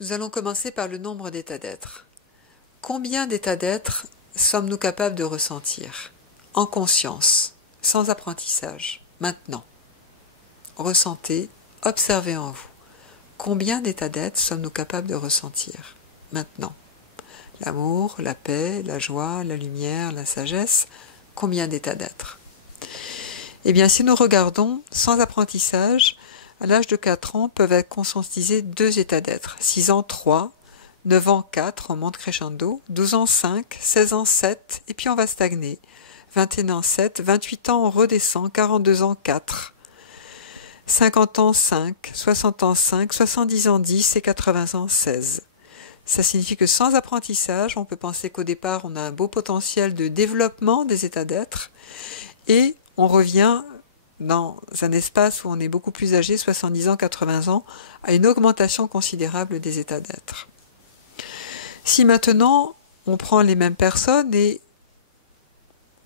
Nous allons commencer par le nombre d'états d'être. Combien d'états d'être sommes-nous capables de ressentir? En conscience, sans apprentissage, maintenant. Ressentez, observez en vous. Combien d'états d'être sommes-nous capables de ressentir? Maintenant. L'amour, la paix, la joie, la lumière, la sagesse, combien d'états d'être? Eh bien, si nous regardons, sans apprentissage, à l'âge de 4 ans peuvent être conscientisés 2 états d'être, 6 ans 3, 9 ans 4, on monte crescendo, 12 ans 5, 16 ans 7, et puis on va stagner, 21 ans 7, 28 ans on redescend, 42 ans 4, 50 ans 5, 60 ans 5, 70 ans 10 et 80 ans 16. Ça signifie que sans apprentissage, on peut penser qu'au départ on a un beau potentiel de développement des états d'être, et on revient dans un espace où on est beaucoup plus âgé, 70 ans, 80 ans, à une augmentation considérable des états d'être. Si maintenant on prend les mêmes personnes et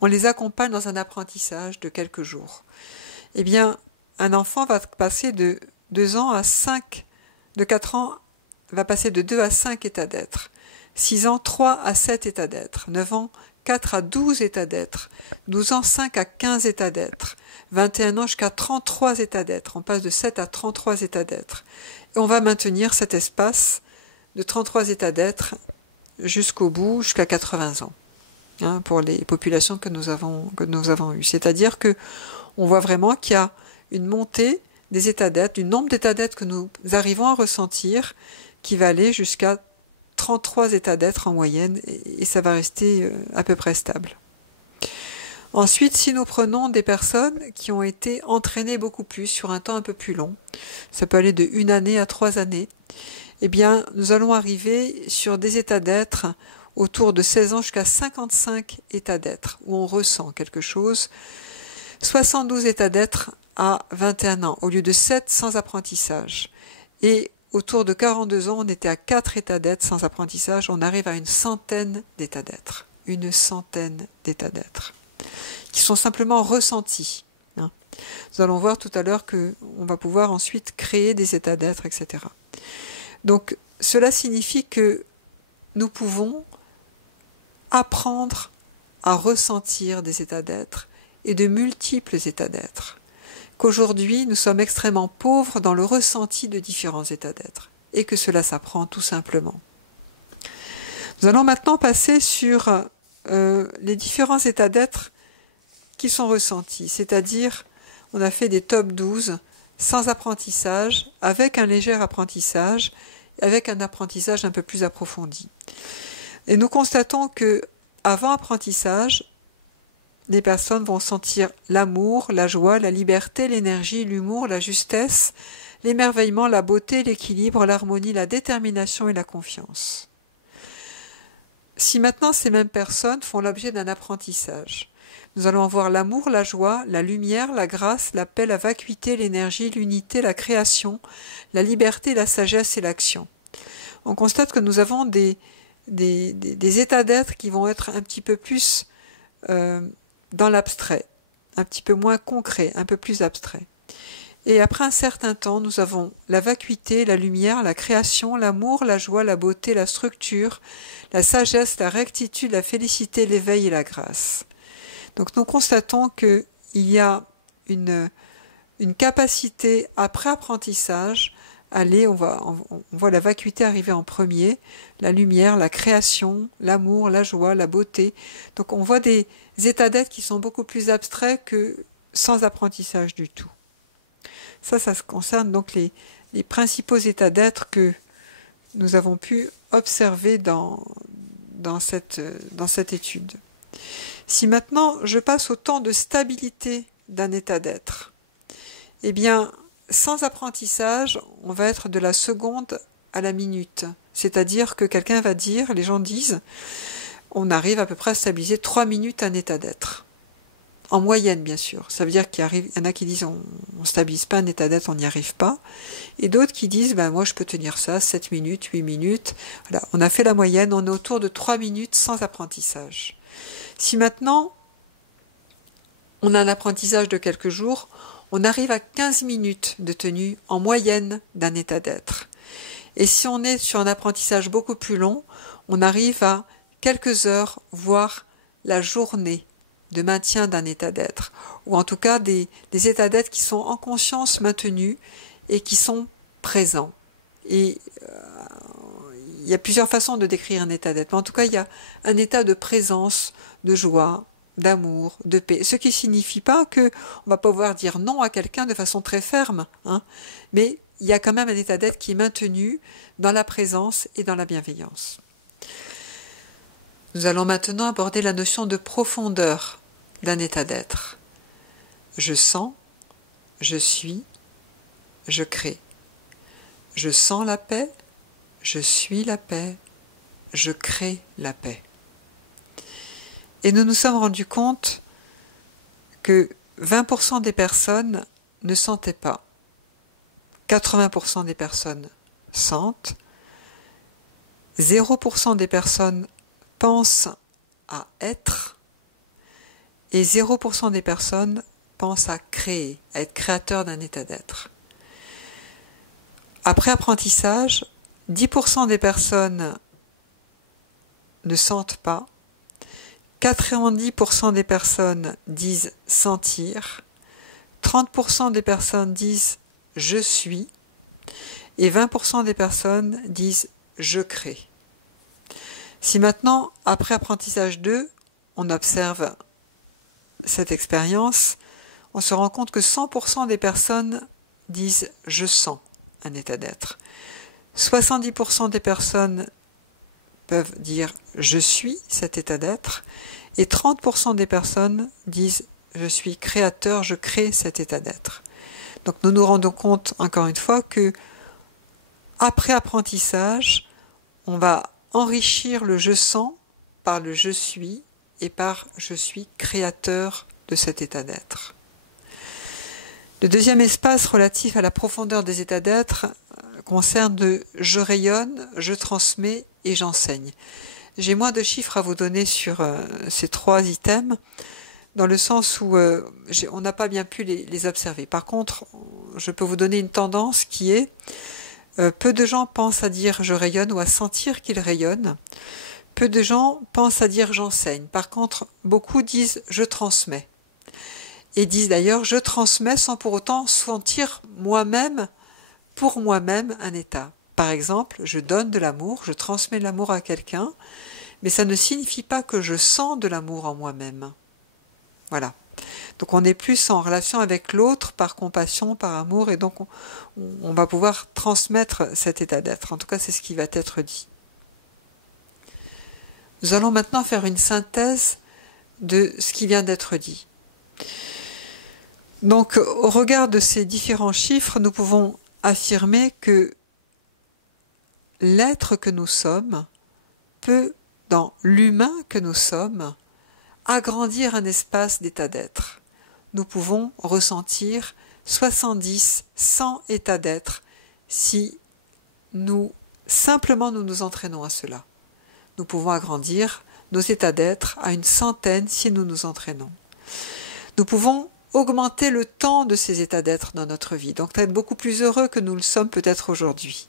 on les accompagne dans un apprentissage de quelques jours, eh bien un enfant va passer de 2 ans à 5, de 4 ans va passer de 2 à 5 états d'être, 6 ans 3 à 7 états d'être, 9 ans 4 à 12 états d'être, 12 ans 5 à 15 états d'être, 21 ans jusqu'à 33 états d'être, on passe de 7 à 33 états d'être. Et on va maintenir cet espace de 33 états d'être jusqu'au bout, jusqu'à 80 ans, hein, pour les populations que nous avons eues. C'est-à-dire que on voit vraiment qu'il y a une montée des états d'être, du nombre d'états d'être que nous arrivons à ressentir, qui va aller jusqu'à 33 états d'être en moyenne, et ça va rester à peu près stable. Ensuite, si nous prenons des personnes qui ont été entraînées beaucoup plus sur un temps un peu plus long, ça peut aller de 1 année à 3 années, eh bien, nous allons arriver sur des états d'être autour de 16 ans jusqu'à 55 états d'être, où on ressent quelque chose, 72 états d'être à 21 ans, au lieu de 7 sans apprentissage. Et autour de 42 ans, on était à 4 états d'être sans apprentissage, on arrive à une centaine d'états d'être. Une centaine d'états d'être, qui sont simplement ressentis. Hein. Nous allons voir tout à l'heure qu'on va pouvoir ensuite créer des états d'être, etc. Donc, cela signifie que nous pouvons apprendre à ressentir des états d'être et de multiples états d'être. Qu'aujourd'hui, nous sommes extrêmement pauvres dans le ressenti de différents états d'être, et que cela s'apprend tout simplement. Nous allons maintenant passer sur les différents états d'être qui sont ressentis, c'est-à-dire, on a fait des top 12 sans apprentissage, avec un léger apprentissage, avec un apprentissage un peu plus approfondi. Et nous constatons que, avant apprentissage, les personnes vont sentir l'amour, la joie, la liberté, l'énergie, l'humour, la justesse, l'émerveillement, la beauté, l'équilibre, l'harmonie, la détermination et la confiance. Si maintenant ces mêmes personnes font l'objet d'un apprentissage, nous allons avoir l'amour, la joie, la lumière, la grâce, la paix, la vacuité, l'énergie, l'unité, la création, la liberté, la sagesse et l'action. On constate que nous avons des états d'être qui vont être un petit peu plus dans l'abstrait, un petit peu moins concret, un peu plus abstrait. Et après un certain temps, nous avons la vacuité, la lumière, la création, l'amour, la joie, la beauté, la structure, la sagesse, la rectitude, la félicité, l'éveil et la grâce. Donc nous constatons qu'il y a une capacité après apprentissage, on voit la vacuité arriver en premier, la lumière, la création, l'amour, la joie, la beauté. Donc on voit des états d'être qui sont beaucoup plus abstraits que sans apprentissage du tout. Ça concerne donc les principaux états d'être que nous avons pu observer dans cette étude. Si maintenant je passe au temps de stabilité d'un état d'être, eh bien, sans apprentissage, on va être de la seconde à la minute. C'est-à-dire que quelqu'un va dire, les gens disent, on arrive à peu près à stabiliser 3 minutes un état d'être. En moyenne, bien sûr. Ça veut dire qu'il y en a qui disent, on ne stabilise pas un état d'être, on n'y arrive pas. Et d'autres qui disent, moi je peux tenir ça, 7 minutes, 8 minutes. Voilà, on a fait la moyenne, on est autour de 3 minutes sans apprentissage. Si maintenant, on a un apprentissage de quelques jours, on arrive à 15 minutes de tenue en moyenne d'un état d'être. Et si on est sur un apprentissage beaucoup plus long, on arrive à quelques heures, voire la journée de maintien d'un état d'être, ou en tout cas des états d'être qui sont en conscience maintenus et qui sont présents. Et il y a plusieurs façons de décrire un état d'être, mais en tout cas il y a un état de présence, de joie, d'amour, de paix, ce qui signifie pas que on va pouvoir dire non à quelqu'un de façon très ferme, mais il y a quand même un état d'être qui est maintenu dans la présence et dans la bienveillance. Nous allons maintenant aborder la notion de profondeur d'un état d'être. Je sens, je suis, je crée. Je sens la paix, je suis la paix, je crée la paix. Et nous nous sommes rendus compte que 20% des personnes ne sentaient pas. 80% des personnes sentent. 0% des personnes pensent à être. Et 0% des personnes pensent à créer, à être créateur d'un état d'être. Après apprentissage, 10% des personnes ne sentent pas, 90% des personnes disent sentir, 30% des personnes disent je suis, et 20% des personnes disent je crée. Si maintenant, après apprentissage 2, on observe cette expérience, on se rend compte que 100% des personnes disent je sens un état d'être. 70% des personnes peuvent dire je suis cet état d'être et 30% des personnes disent je suis créateur, je crée cet état d'être. Donc nous nous rendons compte encore une fois que après apprentissage, on va enrichir le je sens par le je suis et par je suis créateur de cet état d'être. Le deuxième espace relatif à la profondeur des états d'être concerne de je rayonne, je transmets et j'enseigne. J'ai moins de chiffres à vous donner sur ces 3 items, dans le sens où on n'a pas bien pu les observer. Par contre, je peux vous donner une tendance qui est peu de gens pensent à dire je rayonne ou à sentir qu'ils rayonnent. Peu de gens pensent à dire j'enseigne. Par contre, beaucoup disent je transmets. Et disent d'ailleurs je transmets sans pour autant sentir moi-même, pour moi-même, un état. Par exemple, je donne de l'amour, je transmets de l'amour à quelqu'un, mais ça ne signifie pas que je sens de l'amour en moi-même. Voilà. Donc on est plus en relation avec l'autre par compassion, par amour, et donc on va pouvoir transmettre cet état d'être. En tout cas, c'est ce qui va être dit. Nous allons maintenant faire une synthèse de ce qui vient d'être dit. Donc, au regard de ces différents chiffres, nous pouvons affirmer que l'être que nous sommes peut, dans l'humain que nous sommes, agrandir un espace d'état d'être. Nous pouvons ressentir 70, 100 états d'être si simplement nous nous entraînons à cela. Nous pouvons agrandir nos états d'être à une centaine si nous nous entraînons. Nous pouvons augmenter le temps de ces états d'être dans notre vie, donc être beaucoup plus heureux que nous le sommes peut-être aujourd'hui.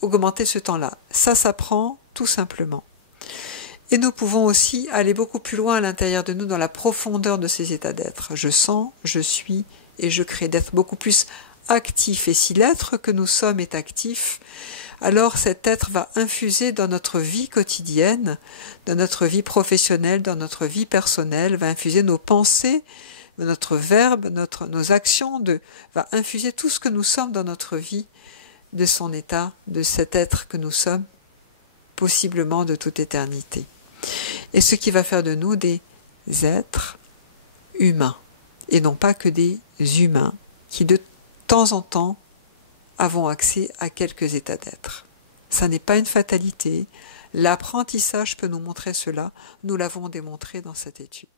Augmenter ce temps-là, ça s'apprend tout simplement. Et nous pouvons aussi aller beaucoup plus loin à l'intérieur de nous dans la profondeur de ces états d'être. Je sens, je suis et je crée, d'être beaucoup plus actif. Et si l'être que nous sommes est actif, alors cet être va infuser dans notre vie quotidienne, dans notre vie professionnelle, dans notre vie personnelle, va infuser nos pensées, notre verbe, nos actions, va infuser tout ce que nous sommes dans notre vie de son état, de cet être que nous sommes, possiblement de toute éternité. Et ce qui va faire de nous des êtres humains, et non pas que des humains, qui de temps en temps avons accès à quelques états d'être. Ça n'est pas une fatalité, l'apprentissage peut nous montrer cela, nous l'avons démontré dans cette étude.